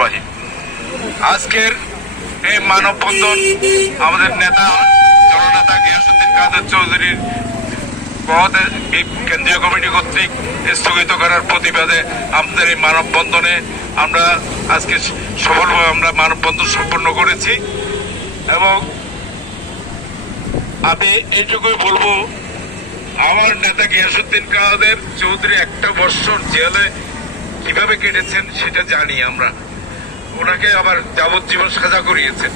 রহিম আজকের এই মানববন্ধন আমাদের নেতা জননেতা গিয়াসুদ্দিন কাদের চৌধুরীর কেন্দ্রীয় কমিটি কর্তৃক স্থগিত করার প্রতিবাদে আমাদের এই মানববন্ধনে আমরা আজকে সফলভাবে আমরা মানববন্ধন সম্পন্ন করেছি। এবং আমি এইটুকুই বলব, আমার নেতা গিয়াসুদ্দিন কাদের চৌধুরী একটা বৎসর জেলে কীভাবে কেটেছেন সেটা জানি আমরা। ওনাকে আবার যাবজ্জীবন সাজা করিয়েছেন।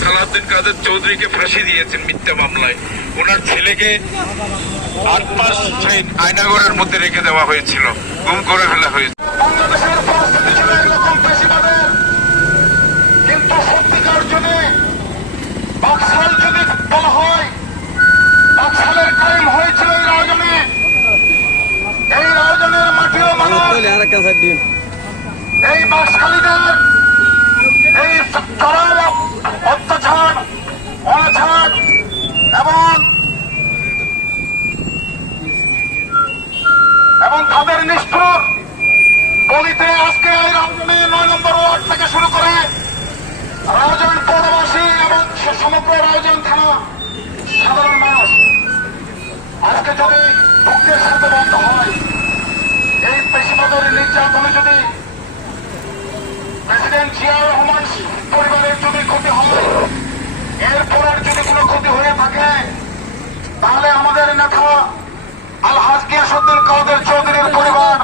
সালাউদ্দিন কাদের চৌধুরীকে ফাঁসি দিয়েছেন মিথ্যা মামলায়। ওনার ছেলেকে আট মাস আয়নাগরের মধ্যে রেখে দেওয়া হয়েছিল। গুম করে ফেলা হয়েছিল মানুষ এই বাকশালীদের এই চরম অত্যাচার, অনাচার এবং এবং তাদের নিষ্ঠুর গলিতে আজকে এই রাজধানী নয় নম্বর ওয়ার্ড থেকে শুরু করে রাজন পৌরবাসী এবং সমগ্র রাজন থানা সাধারণ মানুষ। আজকে যদি দুঃখের সাথে বন্ধ হয় পেশিবাদের নির্যাতনে যদি প্রেসিডেন্ট জিয়া রহমান পরিবারের যদি ক্ষতি হয় এরপরের যদি কোনো ক্ষতি হয়ে থাকে, তাহলে আমাদের নেতা আলহাজ গিয়াসুদ্দিন কাদের চৌধুরীর পরিবার